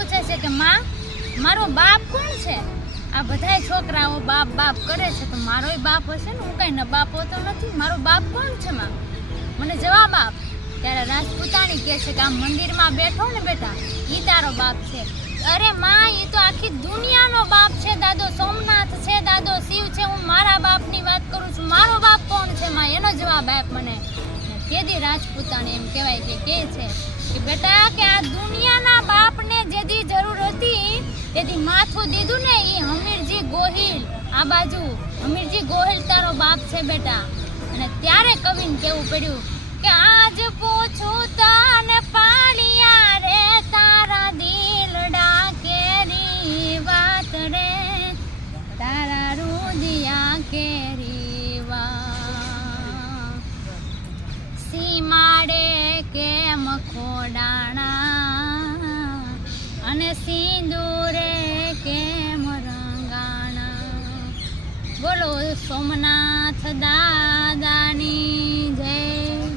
પૂછે છે કે માં મારો બાપ કોણ છે? આ બધાય છોકરાઓ બાપ બાપ કરે છે તો મારોય બાપ હશે ને, હું કઈ ન બાપ હોતો નથી, મારો બાપ કોણ છે માં? મને જવાબ આપ. ત્યારે રાજપૂતાણી કહે છે કે આ મંદિરમાં બેઠો ને બેટા ઈ તારો બાપ છે. અરે માં ઈ તો આખી દુનિયાનો બાપ છે, દાદો સોમનાથ છે, દાદો શિવ છે, હું મારા બાપની વાત કરું છું, મારો બાપ કોણ છે માં? એનો જવાબ આપ મને. તેથી રાજપૂતાણી એમ કહેવાય કે છે કે બેટા કે આ દુનિયાના બાપને જેદી જરૂર હતી તેથી માથું દીધું ને ઈ હમીરજી ગોહિલ, આ બાજુ હમીરજી ગોહિલ તારો બાપ છે બેટા. અને ત્યારે કવિને કેવું પડ્યું કે આજ પૂછું તને પાલિયા રે તારા દિલડા કેરી વાત રે, તારા રુદિયા કેરી વાત, સીમાડે કેમ ખોડાણા અને સિંદૂરે કેમ રંગાણા. બોલો સોમનાથ દાદા